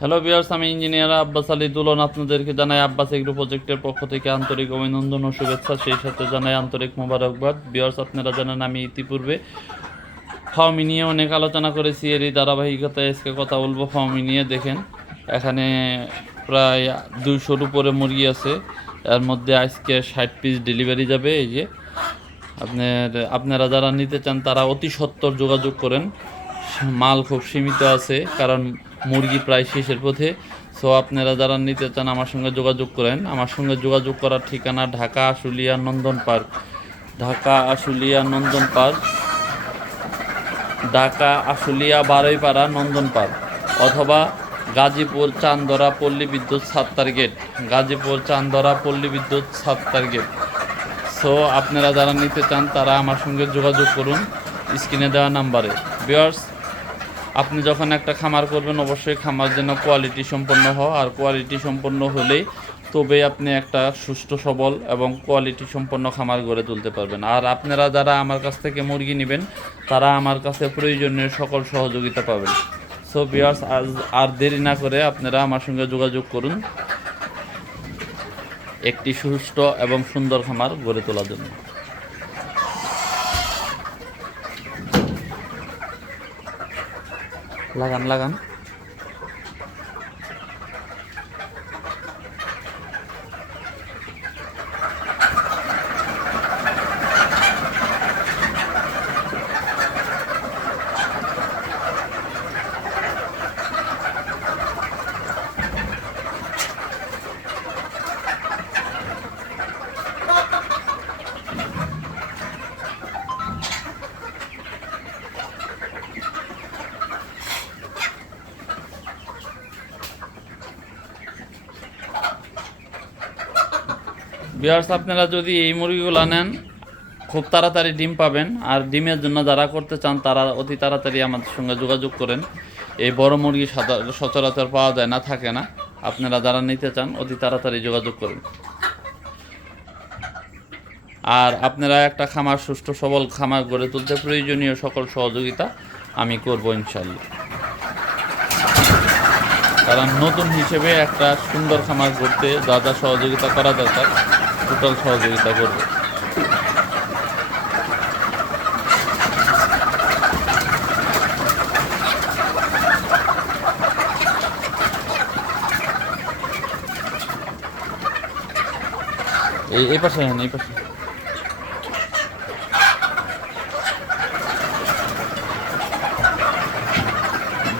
Hello viewers, আমি engineer Abbas Ali দুলন। আপনাদেরকে জানাই আব্বাস এগ্রো প্রজেক্টের পক্ষ থেকে আন্তরিক অভিনন্দন ও শুভেচ্ছা, সেই সাথে জানাই আন্তরিক মোবারকবাদ। ভিউয়ার্স, আপনারা জানেন আমি ইতিপূর্বে ফার্মি নিয়ে অনেক আলোচনা করেছি, এরই ধারাবাহিকতায় আজকে কথা বলবো ফার্মি নিয়ে। দেখেন এখানে প্রায় 200-র উপরে মুরগি আছে, এর মধ্যে আজকে 60 পিস ডেলিভারি যাবে। এই যে আপনারা যারা নিতে চান তারা অতি সত্বর যোগাযোগ করেন। মাল খুব সীমিত আছে, কারণ মুরগি প্রায় শেষের পথে। সো আপনারা যারা নিতে চান আমার সঙ্গে যোগাযোগ করেন। আমার সঙ্গে যোগাযোগ করার ঠিকানা ঢাকা আশুলিয়া নন্দন পার্ক, ঢাকা আশুলিয়া নন্দন পার্ক, ঢাকা আশুলিয়া বারৈপাড়া নন্দন পার্ক, অথবা গাজীপুর চান্দরা পল্লী বিদ্যুৎ 7 গেট, গাজীপুর চান্দরা পল্লী বিদ্যুৎ 7 গেট। সো আপনারা যারা নিতে চান তারা আমার সঙ্গে যোগাযোগ করুন স্ক্রিনে দেওয়া নাম্বারে। ভিউয়ার্স, আপনি যখন একটা খামার করবেন অবশ্যই খামার যেন কোয়ালিটি সম্পন্ন হয়, আর কোয়ালিটি সম্পন্ন হলেই তবেই আপনি একটা সুষ্ঠু সবল এবং কোয়ালিটি সম্পন্ন খামার গড়ে তুলতে পারবেন। আর আপনারা যারা আমার কাছ থেকে মুরগি নেবেন তারা আমার কাছে প্রয়োজনীয় সকল সহযোগিতা পাবেন। সো ভিউয়ার্স, আর দেরি না করে আপনারা আমার সঙ্গে যোগাযোগ করুন একটি সুষ্ঠু এবং সুন্দর খামার গড়ে তোলার জন্য। লাগান লাগান। ভিউয়ার্স, আপনারা যদি এই মুরগিগুলো নেন খুব তাড়াতাড়ি ডিম পাবেন। আর ডিমের জন্য যারা করতে চান তারা অতি তাড়াতাড়ি আমাদের সঙ্গে যোগাযোগ করেন। এই বড় মুরগি সচরাচর পাওয়া যায় না, থাকে না। আপনারা যারা নিতে চান অতি তাড়াতাড়ি যোগাযোগ করেন। আর আপনারা একটা খামার, সুষ্ঠু সবল খামার গড়ে তুলতে প্রয়োজনীয় সকল সহযোগিতা আমি করব ইনশাল্লাহ। কারণ নতুন হিসেবে একটা সুন্দর খামার করতে যা যা সহযোগিতা করা দরকার টোটাল সহযোগিতা করব। এই পাশে হ্যাঁ, এই পাশে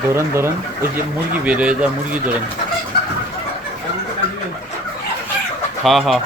ধরেন ধরেন, ওই যে মুরগি বের হয়ে যা, মুরগি ধরেন। হ্যাঁ হ্যাঁ।